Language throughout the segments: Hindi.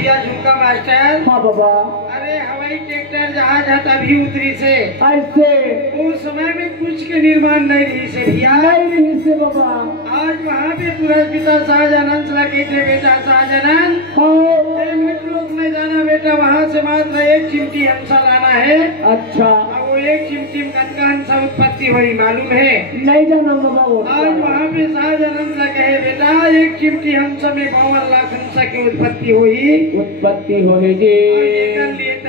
भैया झुमका मास्टर। हाँ बाबा। अरे हवाई ट्रैक्टर जहाज है तभी उतरी से ऐसे उस समय में कुछ के निर्माण नहीं रही से भैया। नहीं रही से बाबा। आज वहाँ पे पूरा पिता शाहजहान से लगे थे बेटा शाहजहान लोग में जाना बेटा, वहाँ से मात्र एक चिमटी हंसा लाना है। अच्छा। और वो एक चिमटी में कनका हंसा उत्पत्ति हुई मालूम है? नहीं जाना बाबा वो। आज वहाँ पे शाहजहान से कहे बेटा एक चिमटी हंसा में 52 लाख हंसा की उत्पत्ति हुई। उत्पत्ति होगी जी। कर लिए तो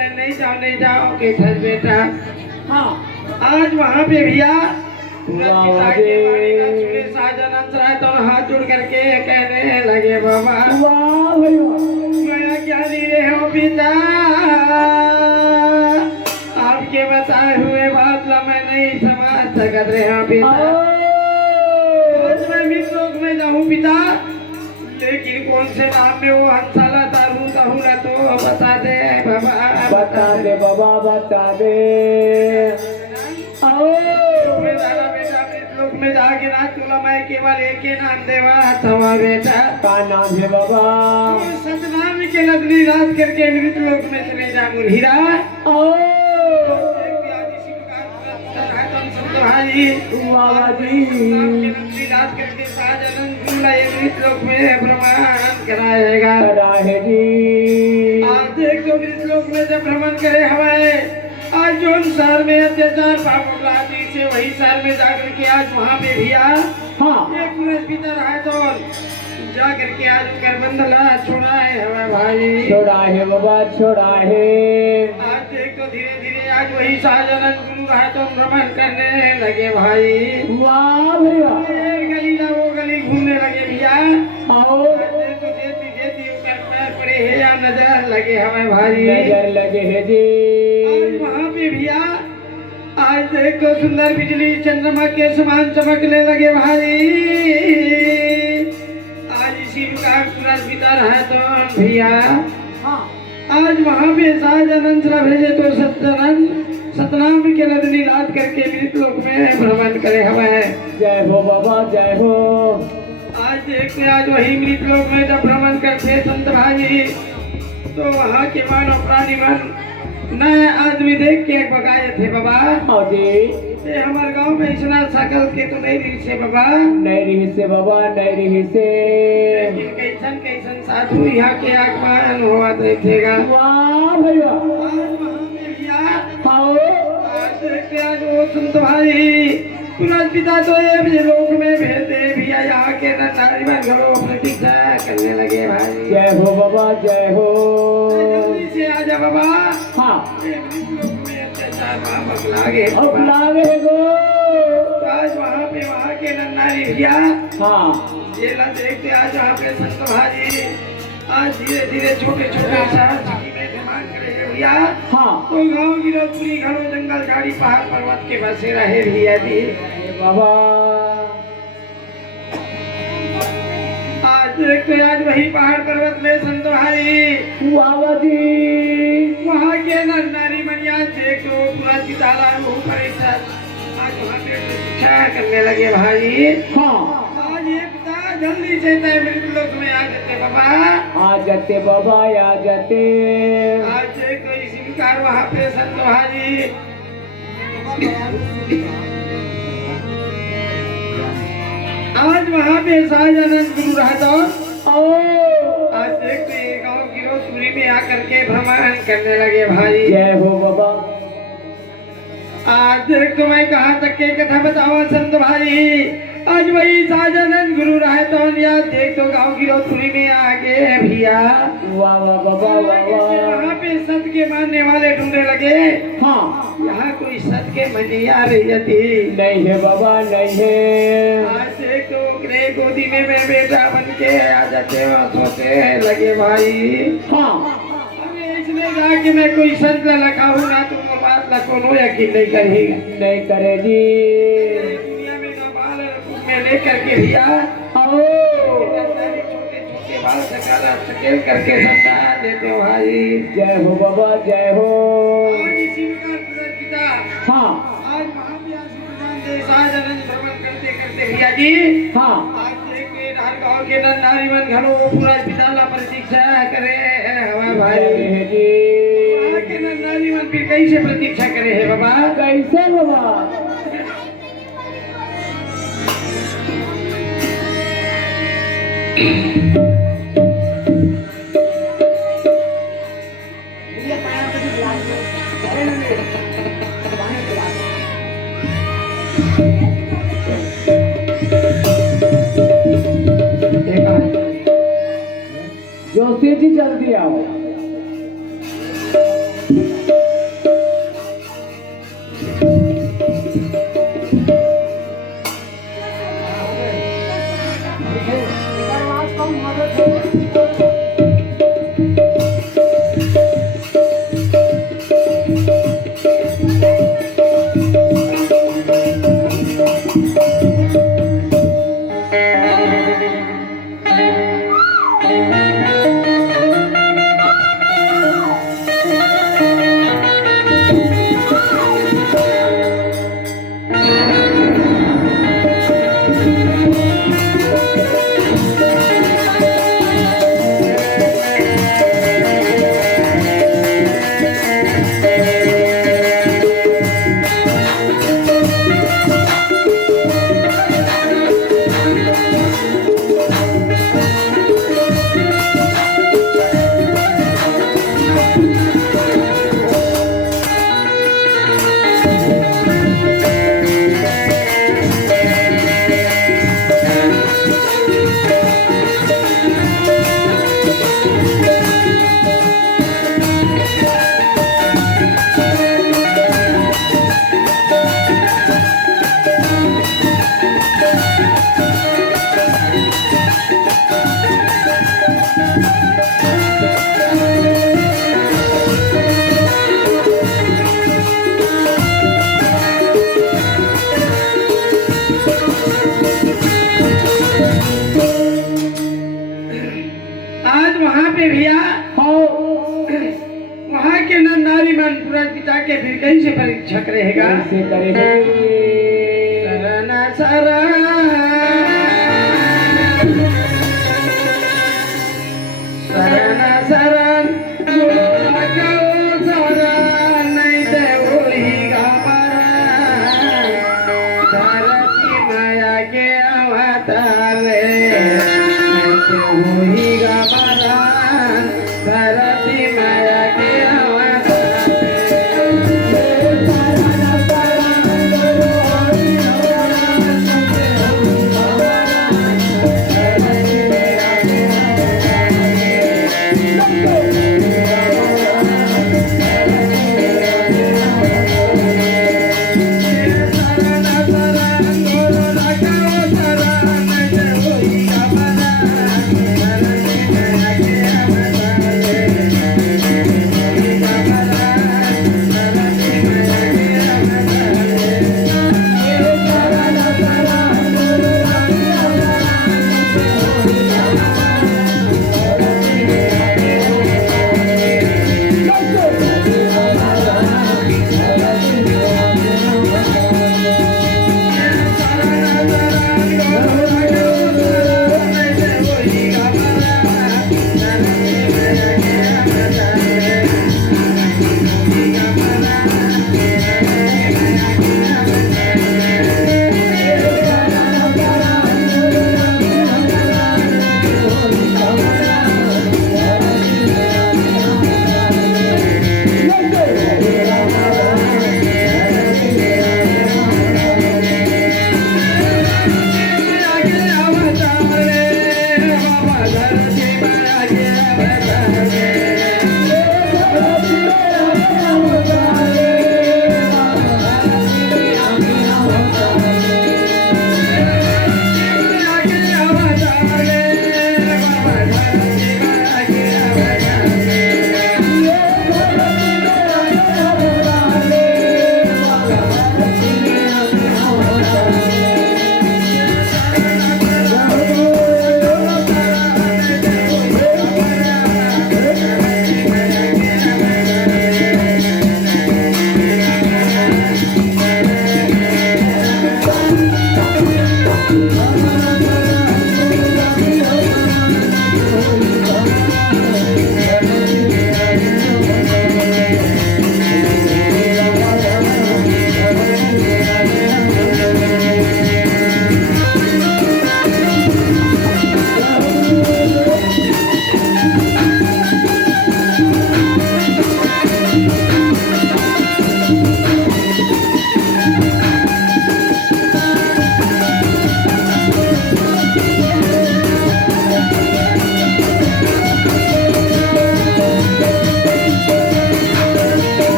नहीं जाओ के था बेटा। हाँ। आज वहाँ पे भैया वाह शाहजहान तो हाथ जोड़ करके कहने लगे बाबा वाह भैया मैं क्या दिए हो पिता, आपके बताए हुए बात ला मैं नहीं समझ सक रहे हो पिता। मैं भी शोक में जाऊँ पिता, लेकिन कौन से नाम में वो हंसाला तारू ताहूला तो बता दे बाबा। बता दे बाबा बता दे। लोक में जाके ना तुला मैं केवल एक ही नाम देवा थवा बेटा। का नाम है बाबा? सतनाम के नदली रात करके मृत लोक में चले जा हीरा। रात करके शाहजहान मृत लोक में भ्रमण कराएगा। आज देख तो मृत लोक में जब भ्रमण करे हवाए, आज जो शहर में अत्याचार पापी से वही शहर में जाकर के आज वहाँ पे भैया एक पुरुष भीतर है तो जाकर के आज कर बंदला छोड़ा है हवा भाई। छोड़ा है बाबा छोड़ा है। आज देख तो धीरे धीरे आज वही शाहजहान गुरु है तो भ्रमण करने लगे भाई। वाह भैया। गली ना वो गली घूमने लगे भैया। आओ पड़े है या नजर लगे हमें भाई। नजर लगे है जी। वहाँ पे भैया आज देखो सुंदर बिजली चंद्रमा के समान चमकने लगे भाई। आज इसी का पूरा भीतर है तो भैया आज वहाँ पे शाहजहान भेजे तो सतनाम के नदनी लाद करके मृत लोक में भ्रमण करे हमें। जय हो बाबा जय हो। आज देखते आज वही मृत लोक में जब भ्रमण करते संत भाई तो वहाँ के मानव प्राणी मन नए आदमी देख के बगाए थे बाबा। ये हमारे गांव में इतना सकल के तो नहीं रही से बाबा। नहीं रही से बाबा नहीं रही से। कैसन कैसन साधु यहाँ के आगमन हुआ देखेगा। वाह भैया। आज देखते आज वो संत भाई तुरंत पिता तो ये लोक में भेजते भैया यहाँ के नारी बन घरों प्रतीक्षा करने लगे भाई। जय हो बाबा जय हो। से आजा बाबा। हाँ लागे लागे गो। आज वहाँ पे वहाँ के नारी भैया हाँ जेला देखते आज वहाँ पे संत भाजी आज धीरे धीरे छोटे छोटे शहर भैया। हाँ तो गाँव गिरो पूरी घरों जंगल झाड़ी पहाड़ पर्वत के बसे रहे भैया जी बाबा। आज देखते आज वही पहाड़ पर्वत में संत भाई बाबा जी वहाँ के नारी मनिया देख तो पूरा सितारा आज वहाँ पे शिक्षा करने लगे भाई। हाँ आज ये पिता जल्दी से मृत लोक में आ जाते बाबा। आ जाते बाबा आ जाते। आज देख तो इसी प्रकार वहाँ पे संत भाई आज वहाँ पे शाहजहान गुरु रहता आज देखते गाँव की रोशनी में आकर के भ्रमण करने लगे भाई। जय हो बाबा। आज देख तो मैं कहाँ तक के कथा बतावा संत भाई। आज वही शाहजहान गुरु रहे तो याद देख तो गाँव की रोशनी में आगे भैया। वाह वाह बाबा वाह वाह। वहाँ पे सत के मानने वाले ढूंढने लगे। हाँ यहाँ कोई सत के मनी आ रही थी नहीं है बाबा नहीं है। आज देख तो गोदी में मेरे बेटा बन के आ जाते सोते लगे भाई। हाँ इसने जाके मैं कोई संत लखा हूँ ना तुम बात लखो नो यकीन नहीं करेगा। नहीं करे जी। दुनिया में ना बाल में लेकर के भैया छोटे छोटे बाल सकाला सकेल करके समझा देते हो भाई। जय हो बाबा जय हो। इसी प्रकार पिता हाँ आज शाहजहान भ्रमण करते करते भैया जी। हाँ आज देखिए हर गाँव के नारी मन घरों पूरा पिता प्रतीक्षा करे हवा भाई है जी वहाँ के नंदानी मन फिर कैसे प्रतीक्षा करे है बाबा कैसे बाबा जोशी जी जल्दी आओ आज वहाँ पे भैया आओ वहाँ के नंदानी मन पूरा पिता के फिर कैसे परीक्षा रहेगा कैसे करेंगे शरण शरण शरण शरण शरण नहीं दे वही घबरान धरती माया के अवतार वही घबरान धरती माया के अवतार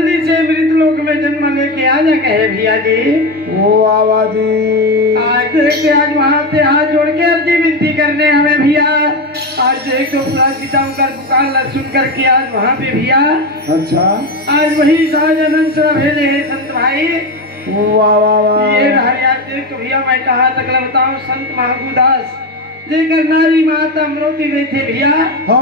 जल्दी से मृत लोक में जन्म लेके आ जा कहे भैया जी। ओ बाबा जी। आज देख के आज वहाँ से हाथ जोड़ के अर्जी विनती करने हमें भैया। आज देख तो पूरा किताब कर पुकार ला सुन करके आज वहाँ पे भैया अच्छा। आज वही सहजानंद से भेजे हैं संत भाई। ओ बाबा। ये रहा यार देख तो भैया मैं कहाँ तक बताऊँ संत महागुदास जेकर नारी माता अमरोती नहीं थे भैया। हो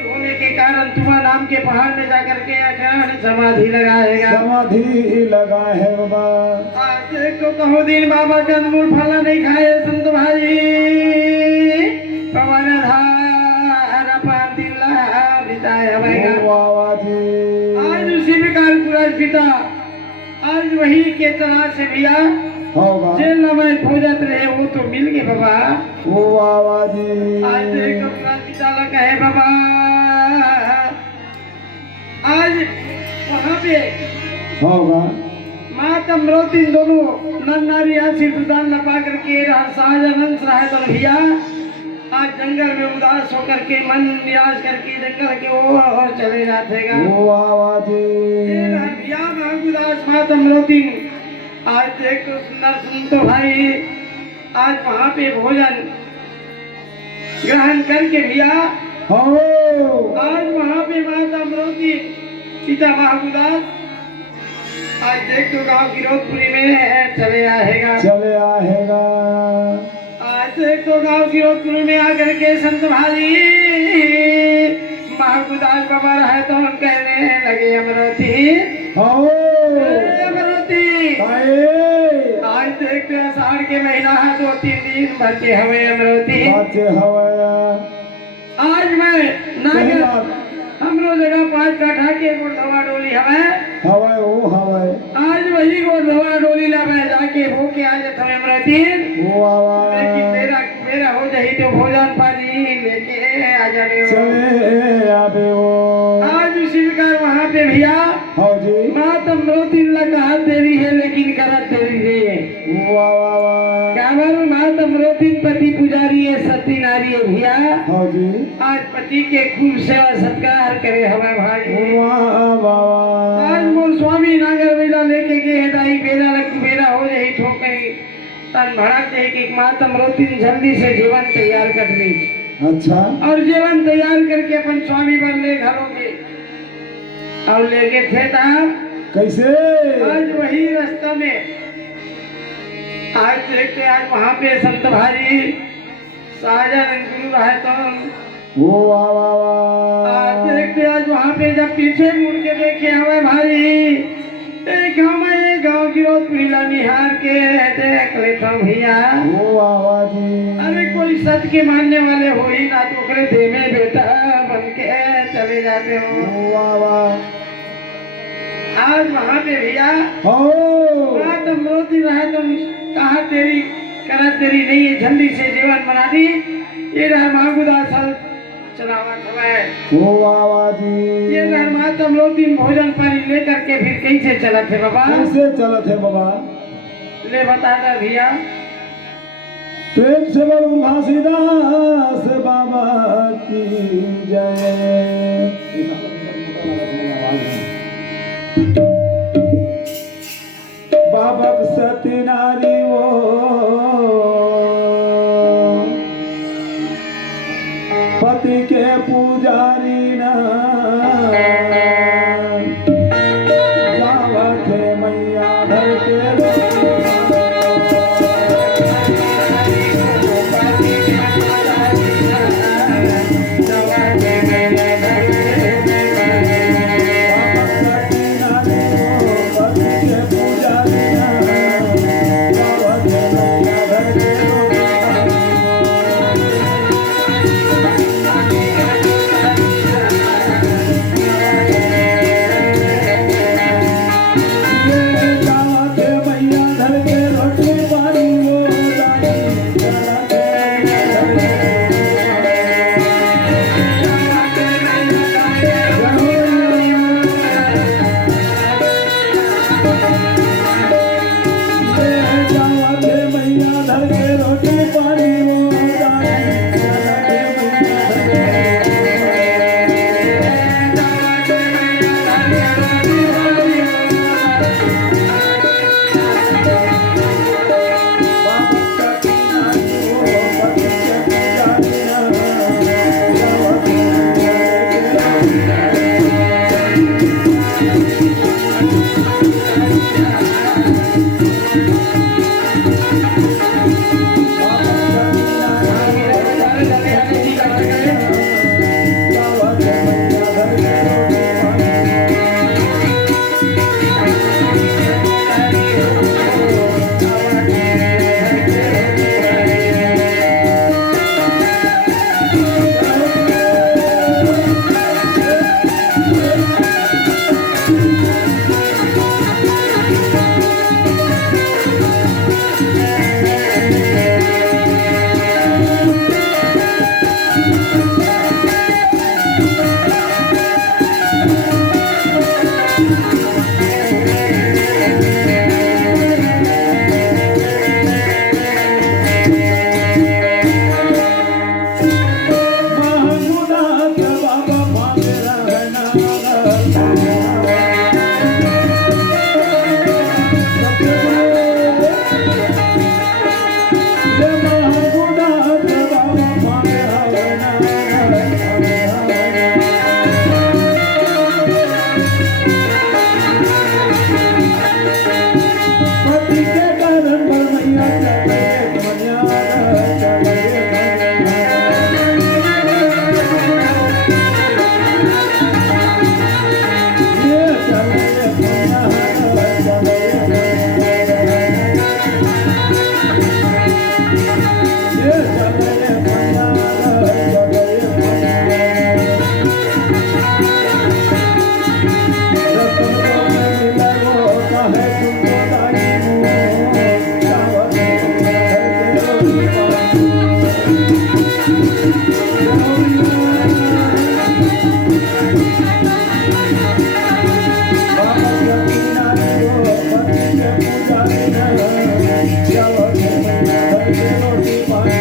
होने के कारण तुम्हारा नाम के पहाड़ में जाकर के अखंड समाधि लगाएगा। समाधि लगा है बाबा। आज देख तो कहो दिन बाबा का अनमोल फला नहीं खाए संत भाई। पवन धारा पान दिला बिताए हमेगा। ओ बाबा जी। आज उसी प्रकार पूरा पिता आज वही के तरह से भैया होगा। जेल में खोजत रहे वो तो मिल गए बाबा। ओ बाबा जी। आज देख तो पूरा पिता लगा है बाबा। आज वहाँ पे होगा। माता अमरोती दोनों नर नारी आशीर्वाद न पा करके सहजानंद रहा तो भैया आज जंगल में उदास होकर के मन निराश करके जंगल के और चले जाते गा। ओ बाबा जी। भैया महागुदास माता अमरोती आज देख तो सुंदर सुन तो भाई आज वहाँ पे भोजन ग्रहण करके भैया हो। आज वहाँ पे माता अमरोती पिता महागुदास आज देख तो गाँव गिरोधपुरी में चले आएगा। चले आएगा। आज देख तो गाँव गिरोधपुरी में आकर के संत भाई महागुदास बाबा रहे तो हम कहने लगे अमरोती हो। अमरोती आज देख तो आषाढ़ के महीना है 2-3 दिन बचे हमें अमरोती। बचे हवाया। आज मैं नागर हमरो जगह 5 काठा के गोरधवा डोली हमें हवाए ओ हवाए। आज वही गोरधवा डोली ला मैं जाके भो के आ जाता हमें अमरोती। ओ बाबा। लेकिन मेरा हो जाही तो भोजन पानी लेके आ जाने चले आबे वो। आज उसी प्रकार वहाँ पे भैया हो जी। माता अमरोती लगा देरी है लेकिन करत देरी नहीं है। ओ बाबा। काबर माता अमरोती पति पुजारी है सती नारी है भैया। हो जी। आज पति के खूब सेवा सत्कार करे हमारे भाई। ओ बाबा। आज मोर स्वामी नागर बेला लेके गए दाई बेला लग बेला हो जाही ठोकई तन भड़क जाही कि माता अमरोती जल्दी से जीवन तैयार कर ली। अच्छा। और जीवन तैयार करके अपन स्वामी बन ले घरों के और ले गए थे तब कैसे। आज वही रास्ता में आज देखते आज वहाँ पे संत भाई सहजानंद गुरु रहे तो ओ बाबा। आज देखते आज वहाँ पे जब पीछे मुड़ के देखे हमें भाई एक हमें गाँव गिरोधपुरी ला निहार के देख लेता हूँ भैया। ओ बाबा जी। अरे कोई सच के मानने वाले हो ही ना तो करे दे में बेटा बन के चले जाते हो। ओ बाबा। आज वहाँ पे भैया हो। माता अमरोती रहा तुम कहा तेरी करत देरी नहीं है जल्दी से जीवन बना दी। ये रहा महागुदास चलावा समय। ओ बाबा जी। ये रहा माता अमरोती भोजन पानी लेकर के फिर कैसे चला थे बाबा। कैसे चलत है बाबा। ले बता दे भैया। प्रेम से बोल घासीदास बाबा की जय। बाबा सती नारी वो पति के पुजारी न जावत है मैया धर के। रतन को मिला वो कहे तुमको दाई वो चावल घर के रोटी पानी बाबा सती नारी वो पति के पुजारी न चावल घर के रोटी पानी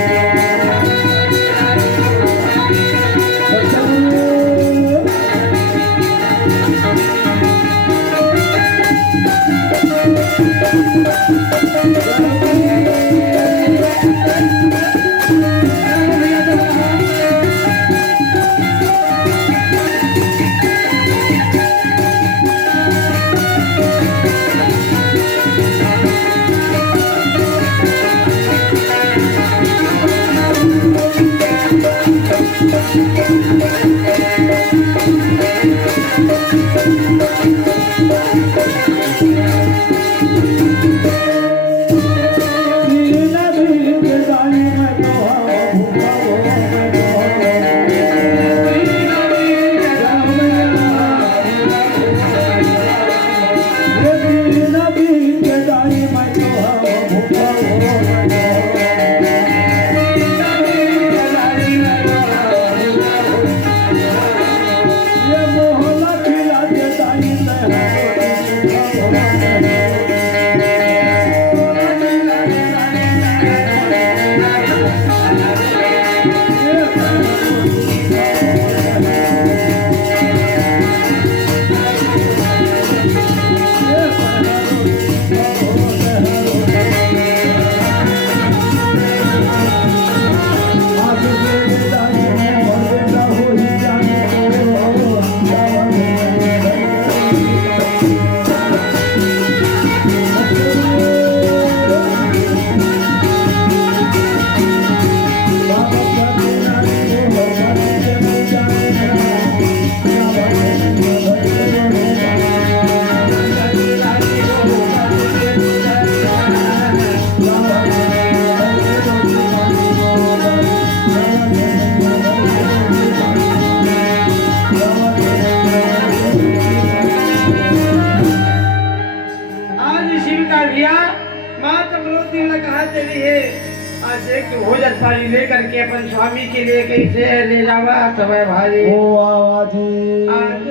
भोजन पानी लेकर के अपन स्वामी के लिए कैसे ले जावा समय भाई ओ आवाजी आज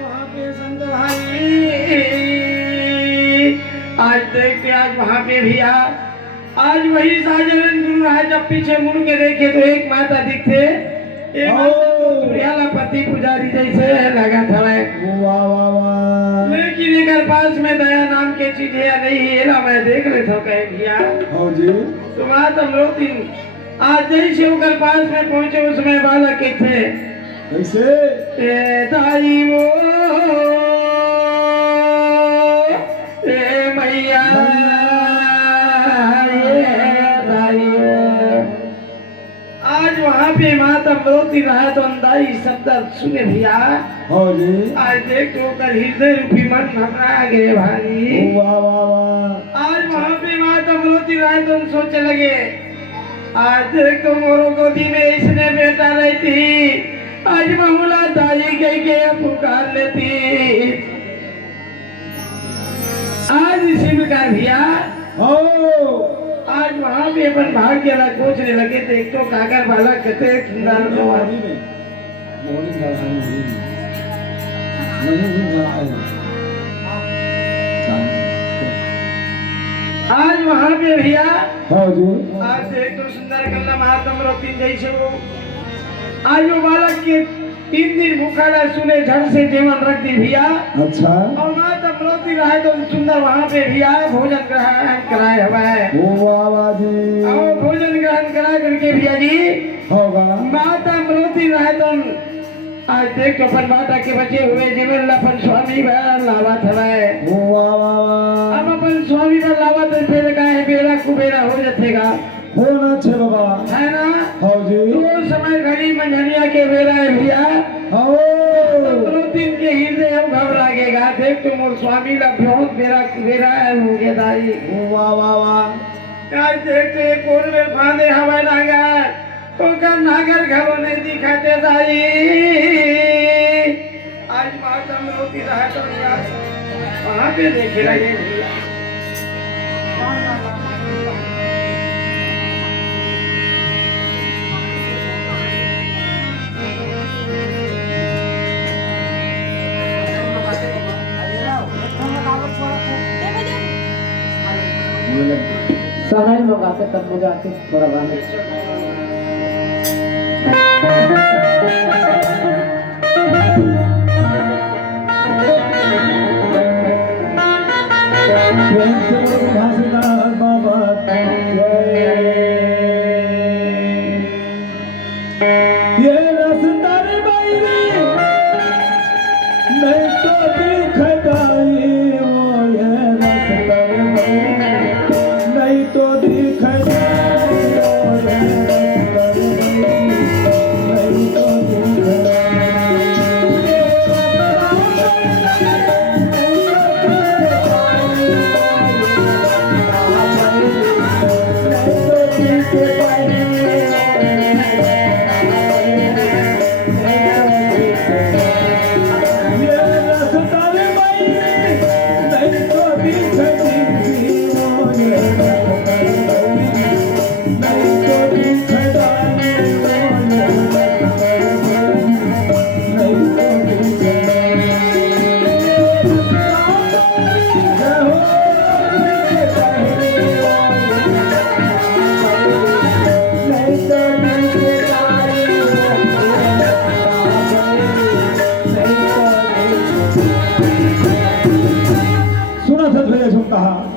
वहाँ पे संत भाई आज वहाँ पे भी आज वही साजन गुरु है। जब पीछे मुड़ के देखे तो एक माता दिखते, एक माता पति पुजारी जैसे लगा था। वाह वाह वाह लेकिन एक पास में दया नाम के चीज है नहीं है ना, मैं देख लेता हूँ कहीं भैया हाँ जी तुम्हारा तुम लोग दिन आज जैसे होकर पास में पहुंचे उसमें बालक के थे कैसे दाई वो मैया आज वहाँ पे माता रोती रहा तो अंदाई शब्द सुने भैया हाँ जी आज देख तो कर हृदय रूपी मन घबरा गए भाई। वाह वाह वाह आज वहाँ पे माता रोती रहा तो हम सोचने लगे आज देख तो मोरो गोदी में इसने बेटा रहती, आज बहुला दाई गई के पुकार लेती। आज इसी प्रकार भैया आज वहाँ पे अपन भाग्य ला कोचने लगे तो एक तो काकर वाला कहते आज वहाँ पे भैया आज देख तो सुंदर कन्या महात्म रोटी जैसे वो आज वो बालक के 3 दिन भूखा रहा सुने झट से जीवन रख दी भैया। अच्छा और माता रोती रहे तो सुंदर वहाँ पे भैया भोजन ग्रहण कराए हमें और भोजन ग्रहण करा करके भैया जी होगा माता रोती रहे तो आज देख तो अपन माता के बचे हुए जीवन अपन स्वामी लावत हमें। अब अपन स्वामी का लावत फिर कहे बेरा कुबेरा हो जाएगा होना छे बाबा है ना। हाँ जी तो समय घड़ी मंझनिया के बेरा है भैया दो दिन के हृदय हम घब लगेगा देख तुम और स्वामी ला बहुत बेरा बेरा है हो गया दाई। वाह वाह वाह आज देखते कौन में फांदे हवा नागर तो कर नागर घबो नहीं दिखाते दाई। आज माता अमरावती रहा तो वहाँ पे देखे लगे भैया। सहनाई मंगाते तब बुझाते थोड़ा गाने भाषिदार बाबा ये रसदार बैरी नहीं तो दिखदाई वो ये रसदार बैरी नहीं तो दिखदाई वो ये रसदार बैरी नहीं तो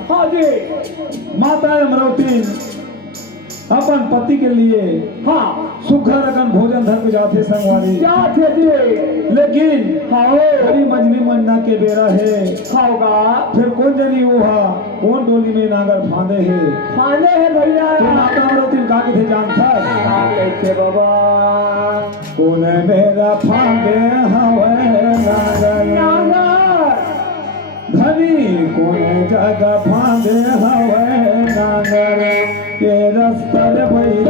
हाँ जी माता अमरावती अपन पति के लिए हाँ सुखा रकम भोजन धन जाते संगवारी जाते जी लेकिन खाओ बड़ी मजनी मन्ना के बेरा है खाओगा फिर कौन जनी वो कौन डोली में नागर फांदे है खाने है भैया तो माता अमरावती का थे जानता कैसे बाबा कौन मेरा फांदे हवे नागर नागर धनी कौन जगह फांदे हवे नागर के रस्तर बैरी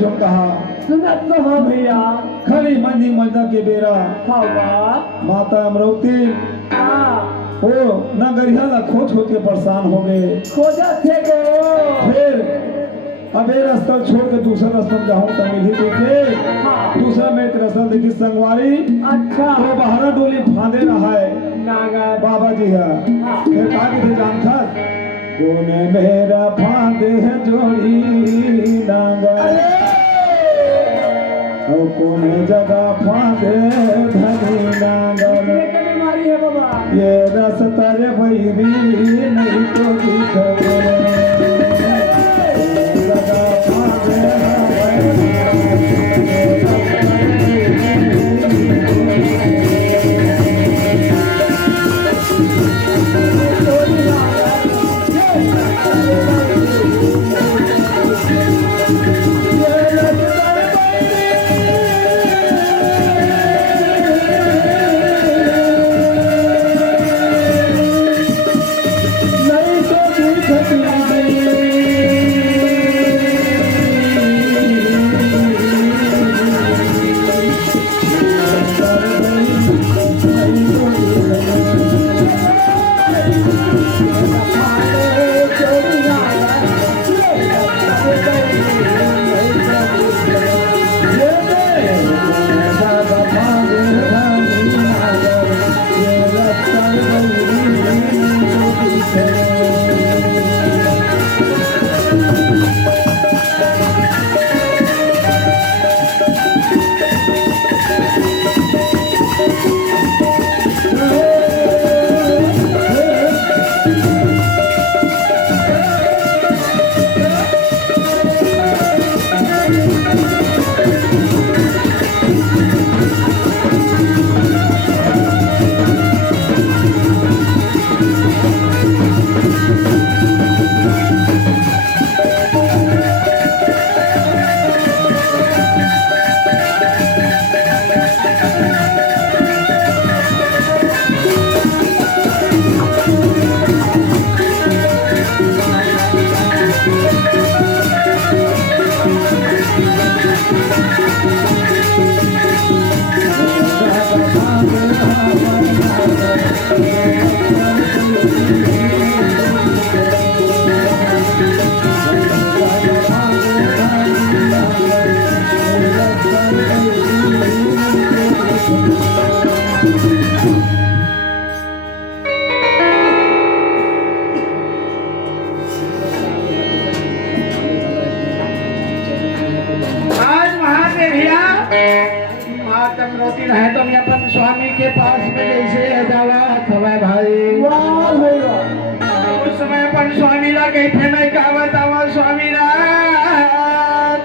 जो कहा सुनत तो हाँ भैया खरी मंदी मलदा के बेरा खाओगा माता अमरावती हाँ ओ न गरिया ला खोज खोज के परेशान हो गए खोजा थे गो फिर अब ये रास्ता छोड़ के दूसरा रास्ता जाऊँ तो मिली देखे हाँ। दूसरा में एक रास्ता देखी संगवारी अच्छा तो बहरा डोली फांदे रहा है नागर बाबा जी है हाँ। फिर कहा कि थे जानता कौन मेरा फांदे है जोड़ी नागर और कौन जगह फांदे धनी नागर ये क्या बीमारी है बाबा ये रास्ता रे भैरी नहीं तो दिखे जगह फांदे आज वहाँ पे भैया मातम रोती रहे तो मैं अपन स्वामी के पास में जैसे जावा समय भाई वाह भैया उस समय अपन स्वामी ला गए थे मैं क्या बतावा स्वामी रात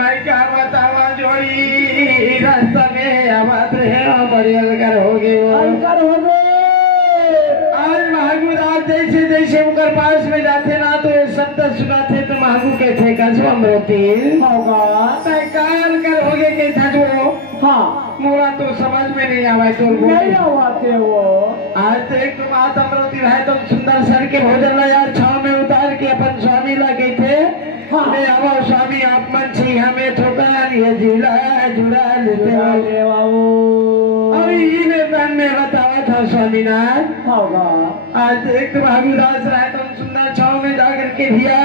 मैं क्या बतावा जोड़ी रास्ता में आवाज है बड़ी अलगर हो गई वो। अंकर हो गए आज महागुदास जैसे जैसे उनकर पास में जाते ना तो ये शब्द सुनाते तो महागु के थे कसम रोती होगा मैं काल कर हो गए के था जो हाँ मोरा तो समझ में नहीं आवा तो नहीं आवाते वो आज तो एक तुम आतम रोती रहे तुम सुंदर सर के भोजन ला यार छाव में उतार के अपन स्वामी ला गए थे हाँ। मैं आवा स्वामी आप मन छी हमें ठोका ये झूला जुड़ा लेते हो अरे बाबू अभी इन्हें तन में बतावा था स्वामीनाथ होगा आज एक तुम भागुदास रहे तुम सुंदर छाव में जाकर के भैया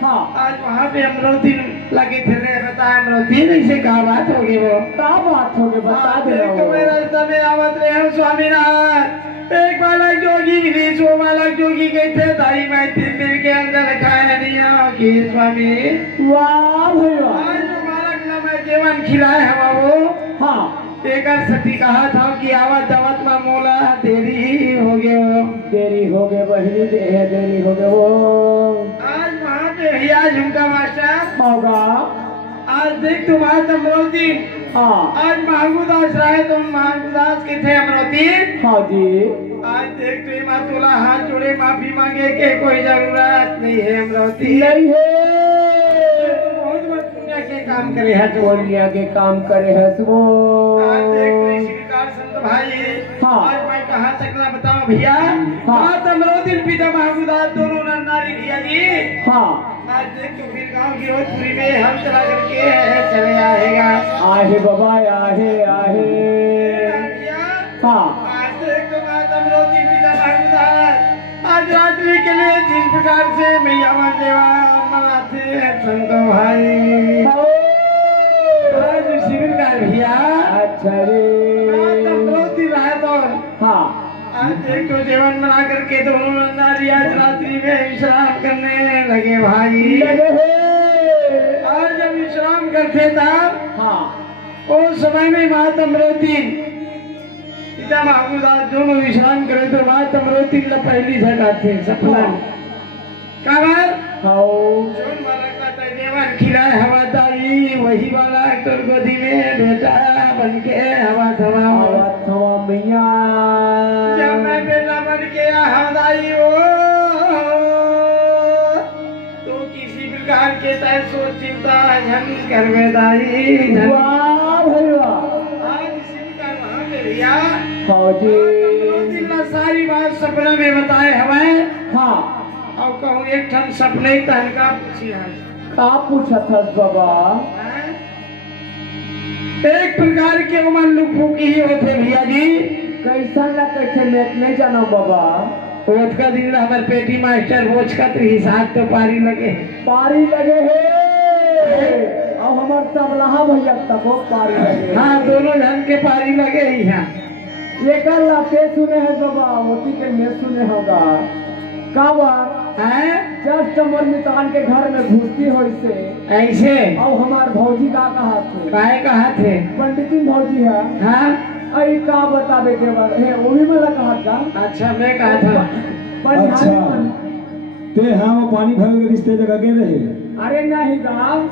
हाँ आज वहाँ पे अमरोती लगे थे रे बता अमरोती नहीं कहा बात होगी वो क्या बात होगी बता दे एक तो मैं रास्ता में आवत रहे हूँ स्वामीनाथ एक बालक जोगी मिली सो बालक जोगी गए थे तारी मैं 3 दिन के अंदर खाया नहीं आओ कि स्वामी वाह भैया आज जो बालक ना मैं जीवन खिलाए हम वो हाँ एक सती कहा था कि आवत दावत में मोला देरी हो गयो देरी हो गए बहनी देरी हो गए वो आज वहाँ पे भैया झुमका मास्टर होगा आज देख तुम आज अमरोती हाँ आज महागुदास रहे तुम महागुदास के थे अमरोती हाँ जी आज देख तो माँ तोला हाथ जोड़े माफी मांगे के कोई जरूरत नहीं है अमरोती नहीं है बहुत बड़ पुण्य के काम करे है तो बोलिया के काम करे है सुबो आज देख तो स्वीकार संत भाई हाँ। आज मैं कहाँ तक ला बताओ भैया हाँ। आज अमरोती पिता महागुदास दोनों नर नारी भैया जी हाँ आज देख तो फिर गांव की रोजपुरी में हम चला करके चले आएगा आहे बाबा आहे आहे भैया हाँ आज देख तो बात अमरोती पिता महागुदास आज रात्रि के लिए जिस प्रकार से मैया देवा मनाते हैं संतो भाई आज शिविर का भैया अच्छा रे आज अमरोती रहा तो हाँ आज एक तो जीवन बना करके दोनों नारी आज रात्रि में विश्राम करने लगे भाई लगे है आज जब विश्राम करते तब हाँ उस समय में मात अमरोती पिता महागुदास दोनों विश्राम करे तो मात अमरोती ला पहली जगह थे सपना काबर आओ जोन बालक ला तय जीवन खिलाए हवा दाई वही बालक तोर गोदी में बेटा बन के हवा थवा आवाज थवा मैया जब मैं बेटा बन के हवाई हो तो किसी प्रकार के तय सोच चिंता झन कर दाई झन वाह भैया आज शिवका वहाँ पे भैया हाँ जी दिल्ला सारी बात सपने में बताए हमें हाँ और कहूँ एक ठन सपने ही तहन का पूछी आज का पूछा था बाबा हैं? एक प्रकार के उमन लुक फूकी ही होते भैया जी कैसा ना कैसे मैं नहीं जाना बाबा रोज का दिन हमारे पेटी मास्टर बोझ का तो हिसाब तो पारी लगे पारी लगे है और हमार तबलाहा भैया तक पारी लगे हाँ दोनों जन के पारी लगे ही हैं ये कर लाते सुने हैं बाबा मोती के ने सुने होगा का बार हैं? जस्ट मोर मितान के घर में घुसती हो इसे ऐसे और हमार भौजी का कहा थे काहे कहा थे पंडिती भौजी है हाँ अरे का बताबे के बार है वो भी मला कहा था अच्छा मैं कहा था अच्छा ते हाँ वो पानी भर के रिश्ते जगह गए रहे अरे नहीं गाँव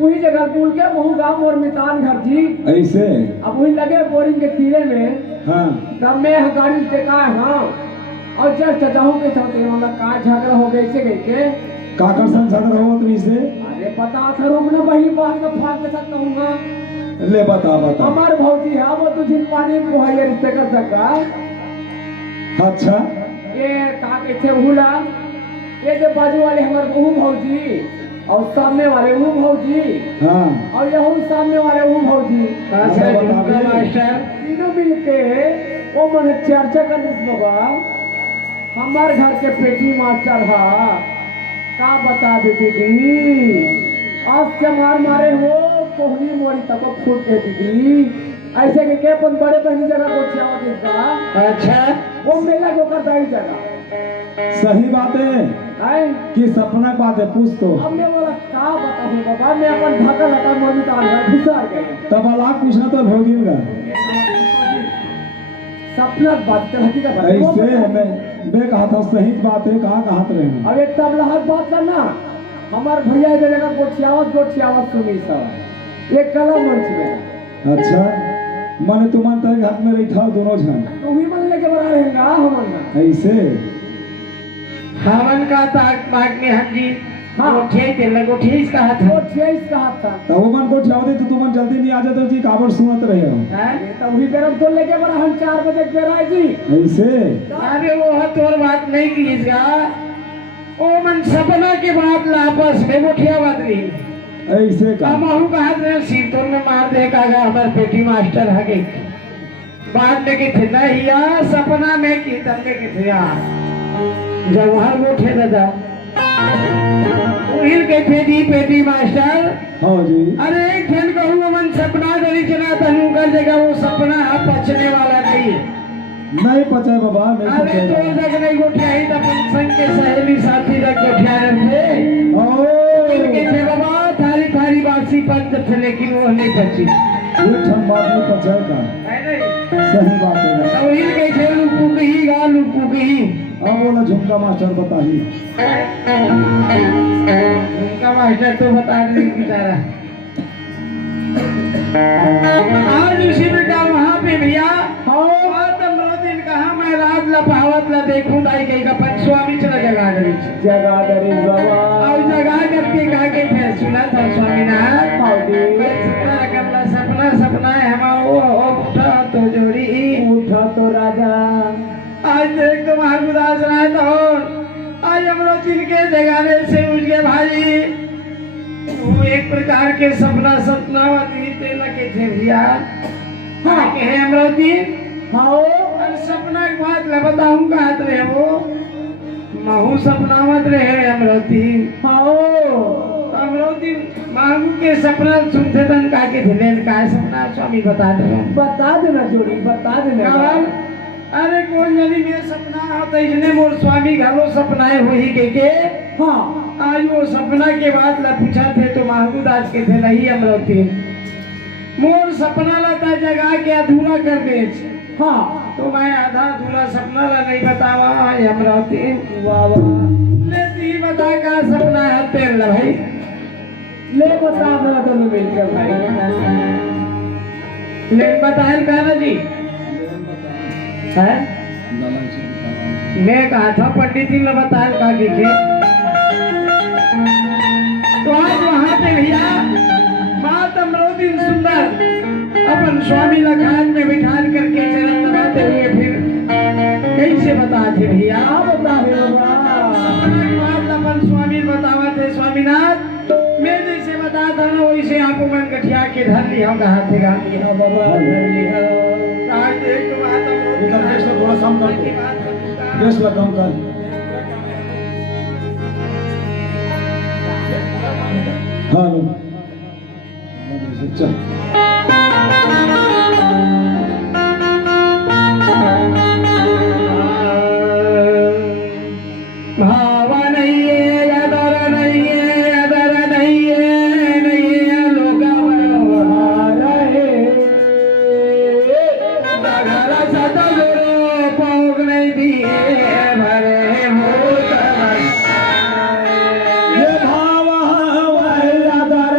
वही जगह पुल के बहु गांव और मितान घर जी। ऐसे अब वही लगे बोरिंग के तीरे में। हाँ तब मैं गाड़ी टेका हाँ और जस्ट जाऊँ के चलते मतलब का झगड़ा हो गए से गए के काकर संग झगड़ा हो तुम से अरे पता था रोकना वही बात में फाड़ के सकता हूँ। ले बता बता। हमार भौजी है वो तुझे पानी मुहैया रिश्ते कर सकता। अच्छा ये कहा के थे हुला ये जो बाजू वाले हमारे बहू भौजी और सामने वाले वो भौजी हाँ और यही सामने वाले वो भौजी मास्टर तीनों मिल के वो मन चर्चा कर दिस बाबा हमार घर के पेटी मास्टर हा का बता दे दीदी आज के मार मारे हो कोहनी मोरी तक फूट के दीदी ऐसे के अपन बड़े बहनी जगह को चावा इसका अच्छा वो मेला को करता ही जगह सही बात है है कि सपना बात है पूछ तो। अब मैं बोला का बताऊं बाबा मैं अपन ढका लगा मम्मी तो अंदर घुसा गए तब अलाक पूछना तो भोगिल का सपना बात कर हकीकत बात ऐसे मैं कहा था सही बात है कहा रहे अब एक तबलहट बात करना हमार भैया के जगह गोठियावत सुनी सब एक कला मंच में। अच्छा मन तुमन तेरे घर में रही था दोनों जन तू ही मन लेके बना रहेगा हमन ऐसे हवन का ताक बाग में हम जी हाँ। गोठे के लगोठे इसका हाथ है गोठिया इसका हाथ था तो वो मन को छाव दे तो तुमन जल्दी नहीं आ जाते जी काबर सुनत रहे हो हैं? तब वही बेरम तो लेके बना हम 4 बजे के राय जी ऐसे अरे वो तोर बात नहीं की इसका ओ मन सपना के बाद लापस में गोठिया बात नहीं ऐसे का हमहू कहा थे सीतों में मार दे कागा हमारे पेटी मास्टर हगे बाद में के थे नहीं यार सपना में की तब में के थे यार जवाहर गोठे दादा उहिल के थे दी पेटी मास्टर हाँ जी अरे एक जन कहूँ मन सपना करी चला तनु कर देगा वो सपना अब पचने वाला नहीं है नहीं पचा बाबा नहीं अरे तो पचा तक नहीं गोठिया ही तो अपन संग के सहेली साथी तक गोठिया रहे इनके थे बाबा थारी थारी बासी पंच थे लेकिन वो नहीं पची एक ठन बात नहीं पचा का है नहीं सही बात है। तो इनके थे लुपू की गा लुपू की अब बोला झुमका मास्टर बताही उनका मास्टर तो बता दे बेचारा आज उसी में का वहाँ पे भैया कहा मैं रात लपावत ला देखूं दाई गई का पन स्वामी चला जगा डरी जगह डरे बाबा और जगा करके कहा के फैसला था स्वामी ना सपना सपना है हम ओ उठा तो जोड़ी उठा तो राजा आज देख तो महागुदास रहा तो आज हमरो जिनके जगाने से उठ भाई वो एक प्रकार के सपना सपनावती ते लगे थे भैया हाँ के है अमरोती हाँ और सपना की बात ला बताऊंगा हाथ रहे वो महू सपनावत रहे अमरोती हाँ अमरोती मांगू के सपना सुनते तन का के धिलेल का सपना स्वामी बता देना जोड़ी बता देना और अरे कौन जानी मेरे सपना हो तो इसने मोर स्वामी घरो सपनाए हो ही के हाँ आज वो सपना के बाद ला पूछा थे तो महबूदास के थे नहीं अमरोती मोर सपना लता जगा के अधूरा कर दे हाँ तो मैं आधा अधूरा सपना ला नहीं बतावा अमरोती वाह वाह ले ती बता का सपना है तेल ला भाई ले बता देना दोनों मिलकर भाई ले बताएं कहना जी है मैं कहा था पंडित जी ने बताया का की तो आज वहाँ पे भैया मात अमरोदी सुंदर अपन स्वामी लखान में बिठा करके चरण दबाते हुए फिर कैसे बताते भैया बता अपन स्वामी बतावा थे स्वामीनाथ मैं जैसे बताता हूँ वैसे आपको मन गठिया के धर लिया कहा थे बाबा धर लिया आज एक तो बात इधर देश में थोड़ा कम कर दो देश में कम कर हाँ चल भावा नहीं है अदर नहीं है अदर नहीं है लोग घर सतगुरु पोग नहीं दिए भरे ये भाव अदर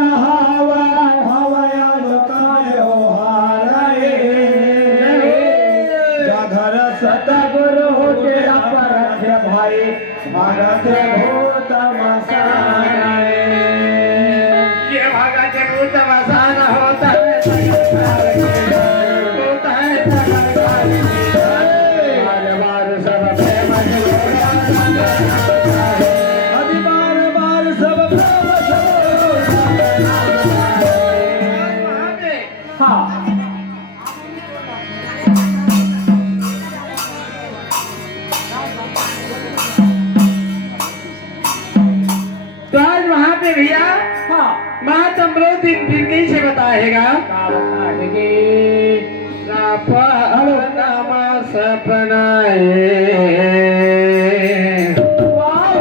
हाँ तो आज वहाँ पे भैया हाँ महातम्रो दिन फिर कैसे बताएगा का बता देगी नाम सपनाए वाह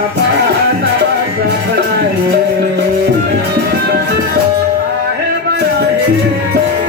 सपना सपना आहे बड़ा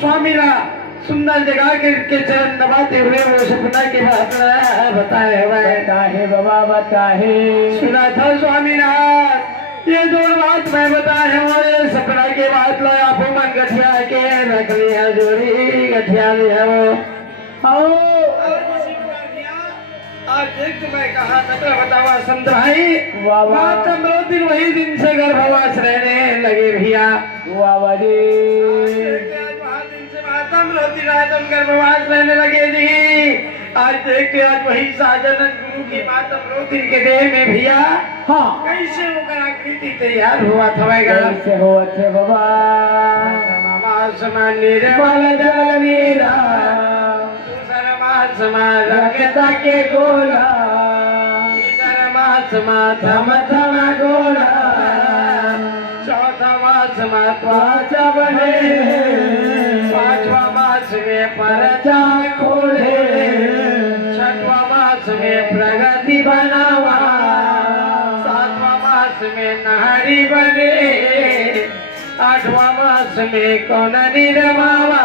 स्वामीला सुंदर जगह के चरण दबाते हुए वो सपना के बात बताए बताहे बाबा बताहे। सुना था स्वामीनाथ ये जो बात मैं बताए हमारे सपना के बात लाया आपको मन गठिया के रख लिया जोड़ी गठिया लिया वो आज देख तो मैं कहा नकल बतावा संत भाई मातम दिन वही दिन से गर्भवास रहने लगे भैया बाबा जी तुम गर्भवास रहने लगे जी। आज देखते आज वही साजन गुरु की मातम रोती के देह में भैया हाँ कैसे वो कलाकृति तैयार हुआ था कैसे हो अच्छे बाबा निर्मल जल नीरा रखता के गोला थम थम गोला चौथा मास त्वचा बने पांचवा मास में परचा खोले छठवा मास में प्रगति बनावा सातवां मास में नारी बने आठवां मास में कौन निर्मावा।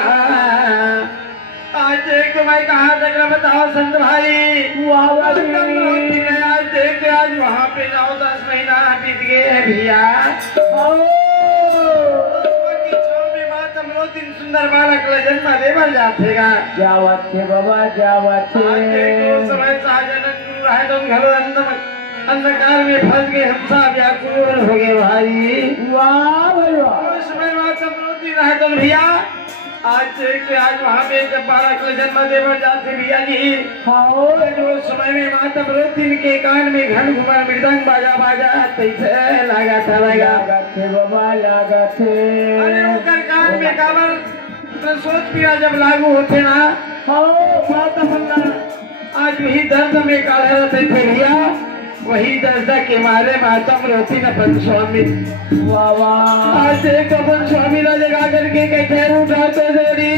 आज देख मैं कहा तक बताओ संत भाई आज देख आज वहाँ पे 9-10 महीना बीत गए भैया दिन सुंदर बालक जन्म देवल जातेगा जावत थे बाबा जावत थे समय साजन है तुम घरों अंधकार में फंस गए हम सब व्याकुल हो गए भाई वाह भाई वाह उस समय मातम रोती रहे तुम भैया आज देखते आज वहाँ पे जब बालक जन्म देवल जाते भैया जी जो समय में मातम रोती के कान में घन घुमर मृदंग बाजा बाजा तैसे लगा था थे बाबा लगा थे अरे कान में काबर सोच पिया जब लागू होते ना आज वही दर्द में काढ़ रहते थे भैया वही दर्द के मारे मातम रोती न अपन स्वामी आज एक अपन स्वामी ला जगा करके कहते हैं उठा तो जोड़ी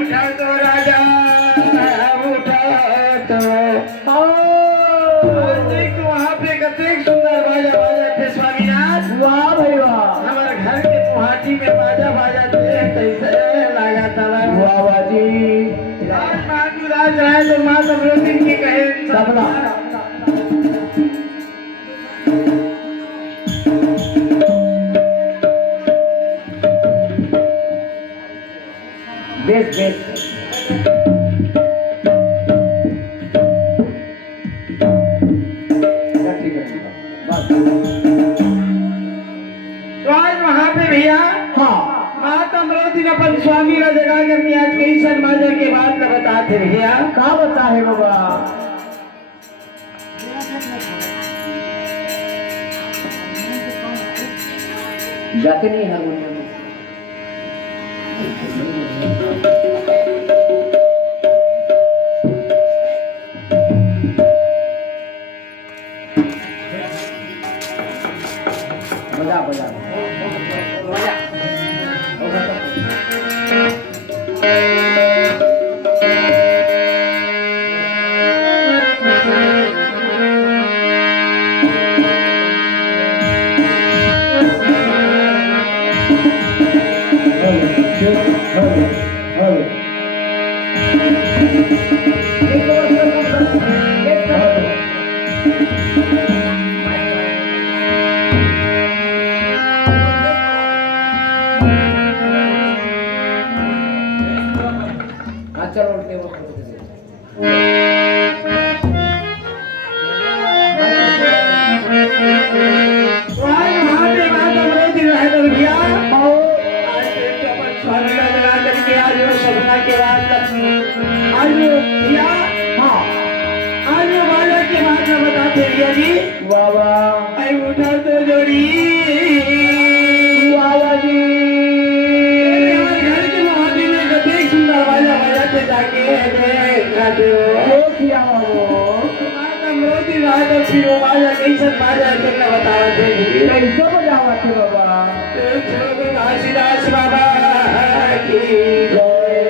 उठा तो राजा उठा तो वहाँ पे कतेक सुंदर बाजा बाजा थे स्वामीनाथ वाह भाई वाह हमारे घर के गुवाहाटी में बाजा बाजा थे कैसे लगा था बाबा जी आज महाराज रहे तो माँ सब रोटी की कहे तबला बेस बेस तो आज वहाँ पे भैया हाँ मातम रोती अपन स्वामी का जगह करनी आज कई सन बाजा के बाद न बताते भैया का बता है बाबा जाते नहीं हारमोनियम में। बजा बजा बजा चलो टेबल पर उठा तो जोड़ी बाबा जी घर के मोहल्ले में गधे सुंदर बाजा बजाते जाके खाते हो किया हो मोदी रात फिर बाजा कैसे बाजा करना बताओ थे कैसे बजावा थे बाबा घासीदास बाबा की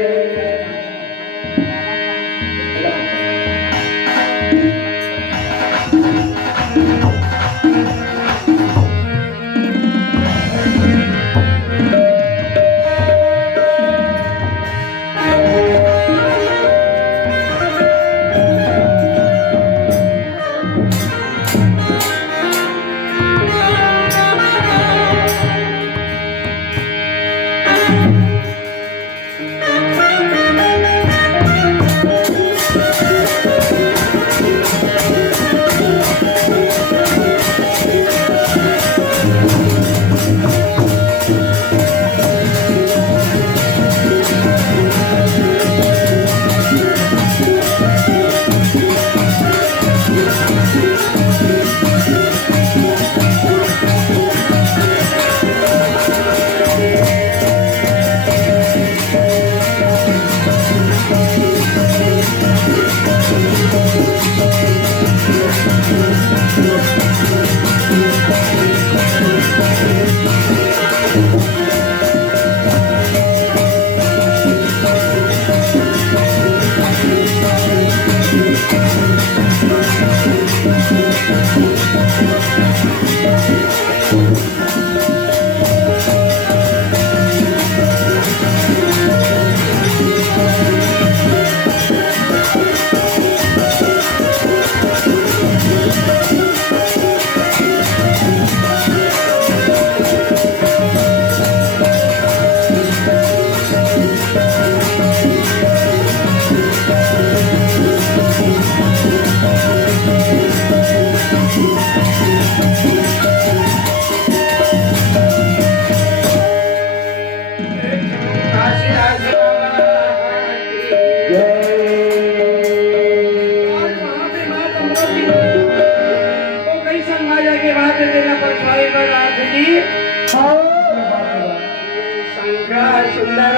सुंदर